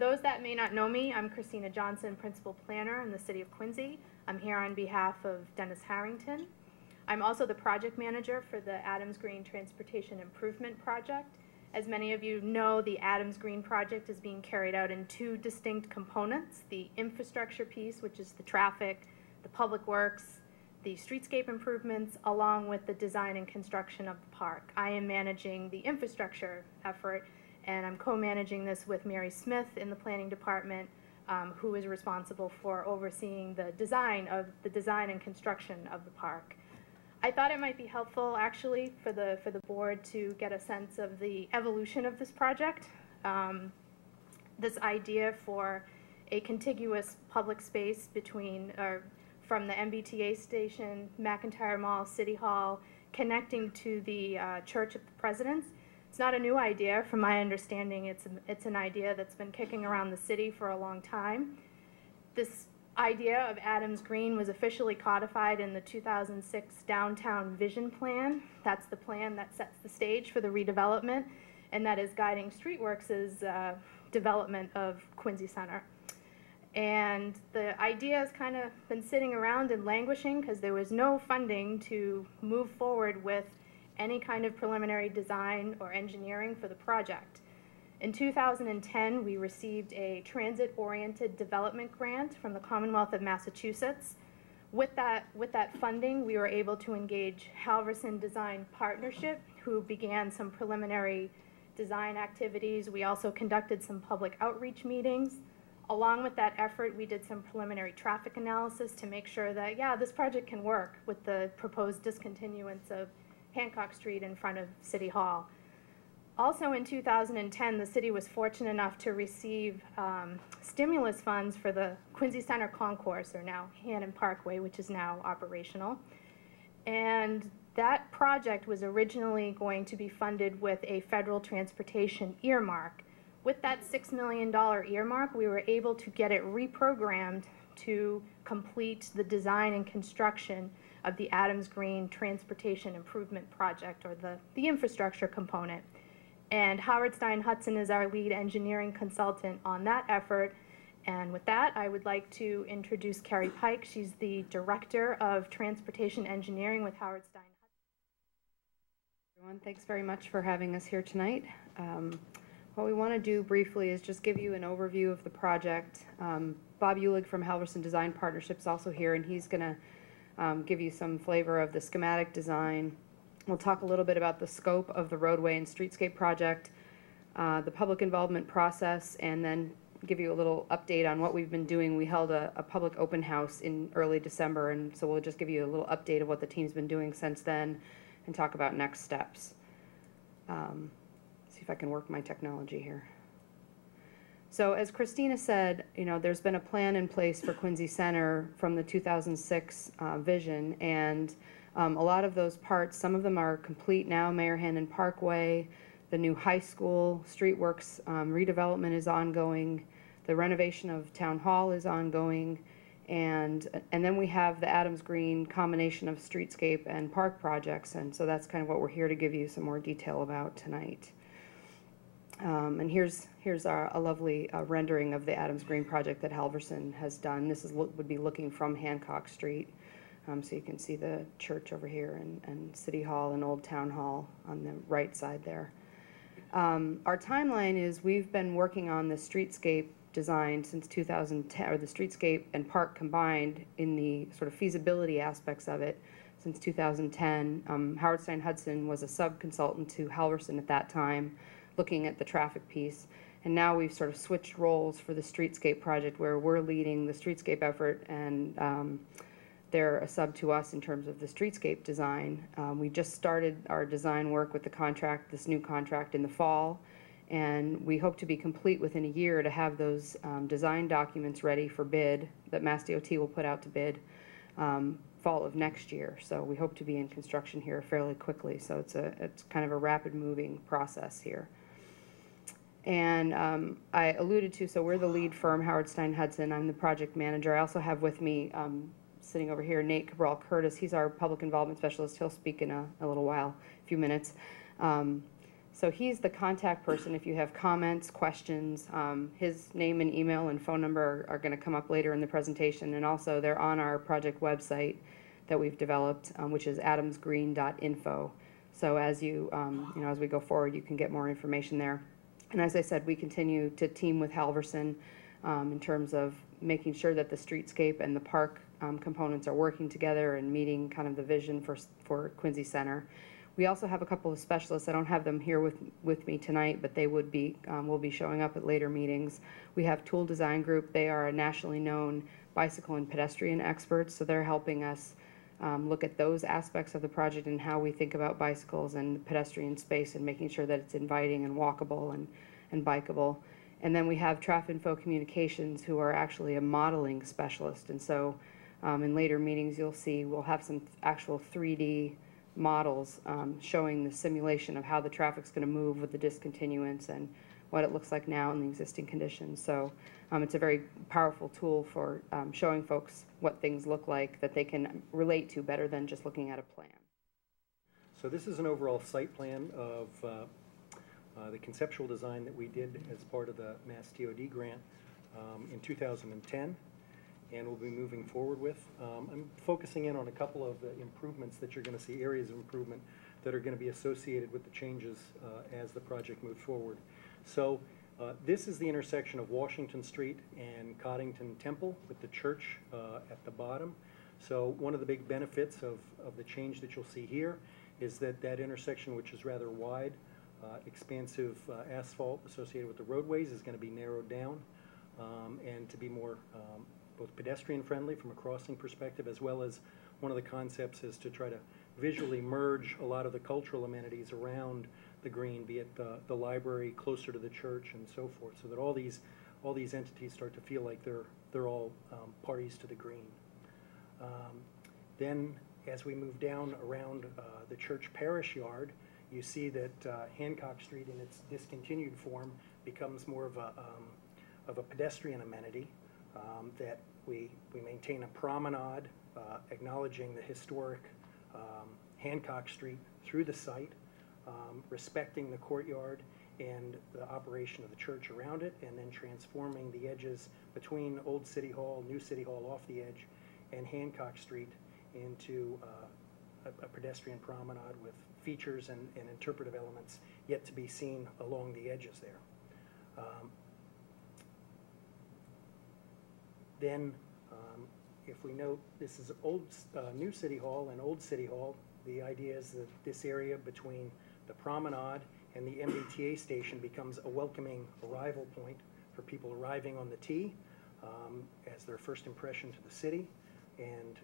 those that may not know me, I'm Christina Johnson, Principal Planner in the City of Quincy. I'm here on behalf of Dennis Harrington. I'm also the project manager for the Adams Green Transportation Improvement Project. As many of you know, the Adams Green project is being carried out in two distinct components: the infrastructure piece, which is the traffic, the public works, the streetscape improvements, along with the design and construction of the park. I am managing the infrastructure effort, and I'm co-managing this with Mary Smith in the planning department, who is responsible for overseeing the design and construction of the park. I thought it might be helpful, actually, for the board to get a sense of the evolution of this project. This idea for a contiguous public space from the MBTA station, McIntyre Mall, City Hall, connecting to the Church of the Presidents. It's not a new idea. From my understanding, it's an idea that's been kicking around the city for a long time. This idea of Adams Green was officially codified in the 2006 Downtown Vision Plan. That's the plan that sets the stage for the redevelopment, and that is guiding Streetworks' development of Quincy Center. And the idea has kind of been sitting around and languishing because there was no funding to move forward with any kind of preliminary design or engineering for the project. In 2010, we received a transit-oriented development grant from the Commonwealth of Massachusetts. With that funding, we were able to engage Halverson Design Partnership, who began some preliminary design activities. We also conducted some public outreach meetings. Along with that effort, we did some preliminary traffic analysis to make sure that, yeah, this project can work with the proposed discontinuance of Hancock Street in front of City Hall. Also in 2010, the city was fortunate enough to receive stimulus funds for the Quincy Center Concourse, or now Hannon Parkway, which is now operational. And that project was originally going to be funded with a federal transportation earmark. With that $6 million earmark, we were able to get it reprogrammed to complete the design and construction of the Adams Green Transportation Improvement Project, or the infrastructure component. And Howard Stein Hudson is our lead engineering consultant on that effort. And with that, I would like to introduce Carrie Pike. She's the Director of Transportation Engineering with Howard Stein Hudson. Everyone, thanks very much for having us here tonight. What we want to do briefly is just give you an overview of the project. Bob Eulig from Halverson Design Partnership is also here, and he's going to give you some flavor of the schematic design. We'll talk a little bit about the scope of the roadway and streetscape project, the public involvement process, and then give you a little update on what we've been doing. We held a public open house in early December, and so we'll just give you a little update of what the team's been doing since then and talk about next steps. See if I can work my technology here. So as Christina said, you know, there's been a plan in place for Quincy Center from the 2006 vision, and a lot of those parts, some of them are complete now. Mayor Hannon Parkway, the new high school, Streetworks redevelopment is ongoing, the renovation of Town Hall is ongoing, and then we have the Adams Green combination of streetscape and park projects, and so that's kind of what we're here to give you some more detail about tonight. And here's a lovely rendering of the Adams Green project that Halverson has done. This would be looking from Hancock Street. So you can see the church over here and City Hall and Old Town Hall on the right side there. Our timeline is we've been working on the streetscape design since 2010, or the streetscape and park combined in the sort of feasibility aspects of it since 2010. Howard Stein Hudson was a sub-consultant to Halverson at that time, looking at the traffic piece. And now we've sort of switched roles for the streetscape project, where we're leading the streetscape effort, and they're a sub to us in terms of the streetscape design. We just started our design work with the contract, this new contract, in the fall, and we hope to be complete within a year to have those design documents ready for bid that Mass DOT will put out to bid fall of next year. So we hope to be in construction here fairly quickly. So it's kind of a rapid moving process here. And I alluded to, so we're the lead firm, Howard Stein Hudson. I'm the project manager. I also have with me, sitting over here, Nate Cabral Curtis. He's our public involvement specialist. He'll speak in a little while, a few minutes. So he's the contact person if you have comments, questions. His name and email and phone number are going to come up later in the presentation, and also they're on our project website that we've developed, which is adamsgreen.info. So as as we go forward, you can get more information there. And as I said, we continue to team with Halverson in terms of making sure that the streetscape and the park components are working together and meeting kind of the vision for Quincy Center. We also have a couple of specialists. I don't have them here with me tonight, but they will be showing up at later meetings. We have Tool Design Group. They are a nationally known bicycle and pedestrian experts, so they're helping us look at those aspects of the project and how we think about bicycles and pedestrian space and making sure that it's inviting and walkable and bikeable. And then we have Trafinfo Communications, who are actually a modeling specialist. And so in later meetings, you'll see we'll have some actual 3D models showing the simulation of how the traffic's going to move with the discontinuance and what it looks like now in the existing conditions. So it's a very powerful tool for showing folks what things look like that they can relate to better than just looking at a plan. So this is an overall site plan of the conceptual design that we did as part of the Mass TOD grant in 2010, and we'll be moving forward with. I'm focusing in on a couple of the improvements that you're going to see, areas of improvement that are going to be associated with the changes as the project moves forward. So this is the intersection of Washington Street and Coddington Temple with the church at the bottom. So one of the big benefits of the change that you'll see here is that that intersection, which is rather wide, expansive asphalt associated with the roadways, is going to be narrowed down and to be more both pedestrian friendly from a crossing perspective, as well as one of the concepts is to try to visually merge a lot of the cultural amenities around the green, be it the library closer to the church and so forth, so that all these entities start to feel like they're all parties to the green. Then as we move down around the church parish yard, you see that Hancock Street in its discontinued form becomes more of a pedestrian amenity, that we maintain a promenade acknowledging the historic Hancock Street through the site, respecting the courtyard and the operation of the church around it, and then transforming the edges between Old City Hall, New City Hall off the edge, and Hancock Street into a pedestrian promenade with features and interpretive elements yet to be seen along the edges there. Then, if we note, this is New City Hall and Old City Hall. The idea is that this area between the promenade and the MBTA station becomes a welcoming arrival point for people arriving on the T as their first impression to the city, and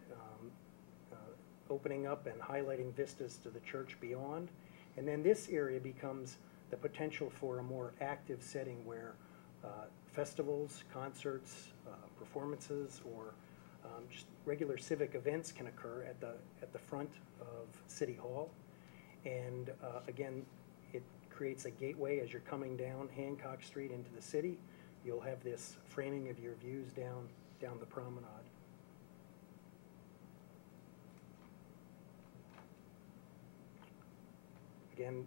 opening up and highlighting vistas to the church beyond. And then this area becomes the potential for a more active setting where festivals, concerts, performances, or just regular civic events can occur at the front of City Hall. And again, it creates a gateway as you're coming down Hancock Street into the city. You'll have this framing of your views down the promenade. Again,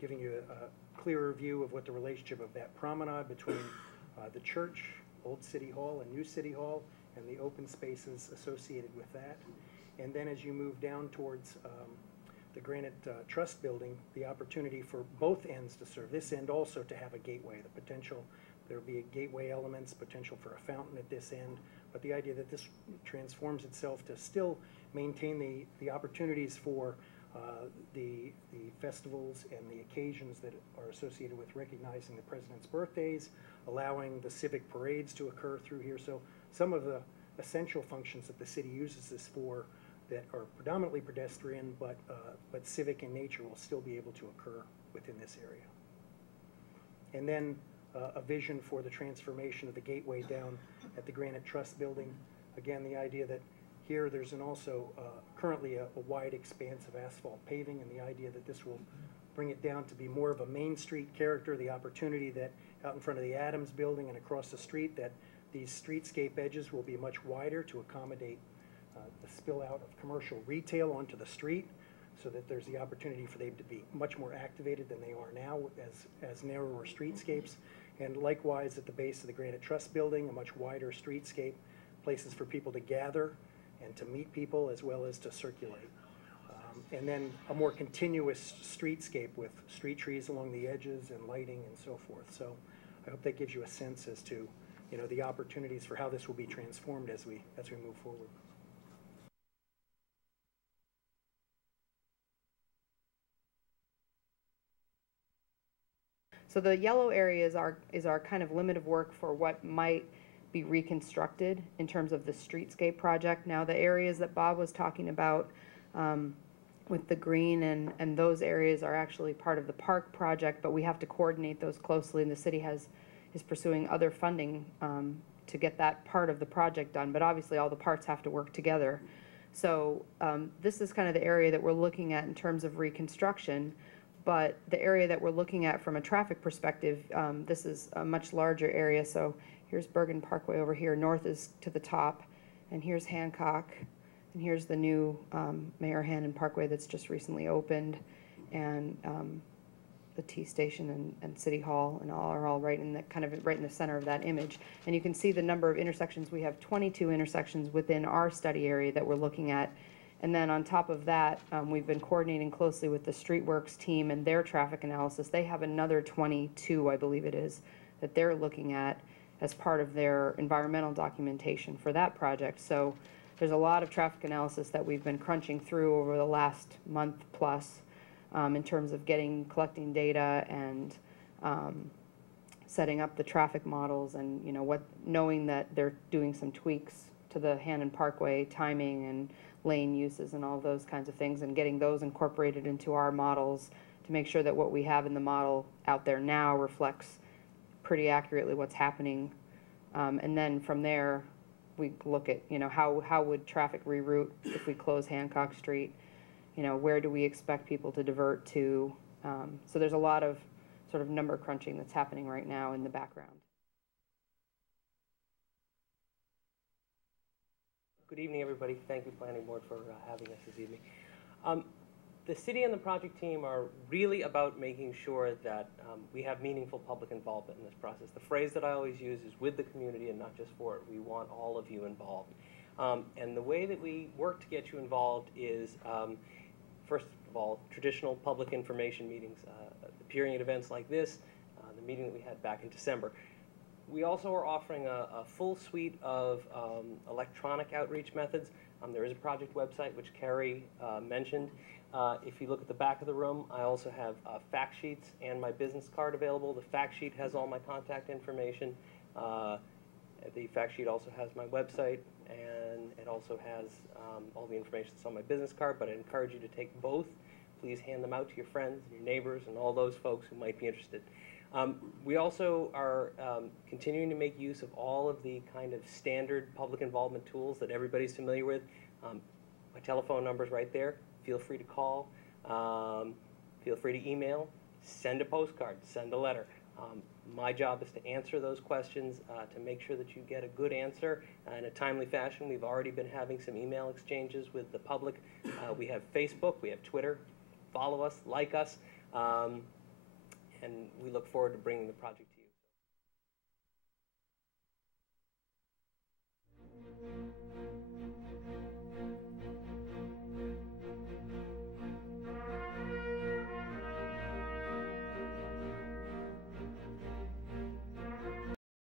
giving you a clearer view of what the relationship of that promenade between the church, Old City Hall, and New City Hall, and the open spaces associated with that. And then as you move down towards the Granite Trust Building, the opportunity for both ends to serve. This end also to have a gateway, the potential, there'll be a gateway elements, potential for a fountain at this end, but the idea that this transforms itself to still maintain the opportunities for the festivals and the occasions that are associated with recognizing the president's birthdays, allowing the civic parades to occur through here. So some of the essential functions that the city uses this for that are predominantly pedestrian but civic in nature will still be able to occur within this area. And then a vision for the transformation of the gateway down at the Granite Trust Building. Again, the idea that here there's also currently a wide expanse of asphalt paving, and the idea that this will bring it down to be more of a Main Street character, the opportunity that out in front of the Adams Building and across the street that these streetscape edges will be much wider to accommodate the spill out of commercial retail onto the street, so that there's the opportunity for them to be much more activated than they are now as narrower streetscapes. And likewise, at the base of the Granite Trust Building, a much wider streetscape, places for people to gather and to meet people as well as to circulate. And then a more continuous streetscape with street trees along the edges and lighting and so forth. So I hope that gives you a sense as to, you know, the opportunities for how this will be transformed as we move forward. So the yellow area is our kind of limit of work for what might be reconstructed in terms of the streetscape project. Now, the areas that Bob was talking about with the green and those areas are actually part of the park project, but we have to coordinate those closely, and the city is pursuing other funding to get that part of the project done, but obviously all the parts have to work together. So this is kind of the area that we're looking at in terms of reconstruction. But the area that we're looking at from a traffic perspective, this is a much larger area. So here's Bergen Parkway over here. North is to the top, and here's Hancock, and here's the new Mayor Hannon Parkway that's just recently opened, and the T station and City Hall, and all are all right in the kind of right in the center of that image. And you can see the number of intersections. We have 22 intersections within our study area that we're looking at. And then on top of that, we've been coordinating closely with the Streetworks team and their traffic analysis. They have another 22, I believe it is, that they're looking at as part of their environmental documentation for that project. So there's a lot of traffic analysis that we've been crunching through over the last month plus in terms of collecting data and setting up the traffic models, and knowing that they're doing some tweaks to the Hannon Parkway timing and lane uses and all those kinds of things, and getting those incorporated into our models to make sure that what we have in the model out there now reflects pretty accurately what's happening. And then from there, we look at, how would traffic reroute if we close Hancock Street? Where do we expect people to divert to? So there's a lot of sort of number crunching that's happening right now in the background. Good evening, everybody. Thank you, Planning Board, for having us this evening. The city and the project team are really about making sure that we have meaningful public involvement in this process. The phrase that I always use is with the community and not just for it. We want all of you involved. And the way that we work to get you involved is, first of all, traditional public information meetings, appearing at events like this, the meeting that we had back in December. We also are offering a full suite of electronic outreach methods. There is a project website, which Carrie mentioned. If you look at the back of the room, I also have fact sheets and my business card available. The fact sheet has all my contact information. The fact sheet also has my website, and it also has all the information that's on my business card, but I encourage you to take both. Please hand them out to your friends, your neighbors, and all those folks who might be interested. We also are continuing to make use of all of the kind of standard public involvement tools that everybody's familiar with. My telephone number's right there. Feel free to call. Feel free to email. Send a postcard. Send a letter. My job is to answer those questions, to make sure that you get a good answer in a timely fashion. We've already been having some email exchanges with the public. We have Facebook. We have Twitter. Follow us. Like us. And we look forward to bringing the project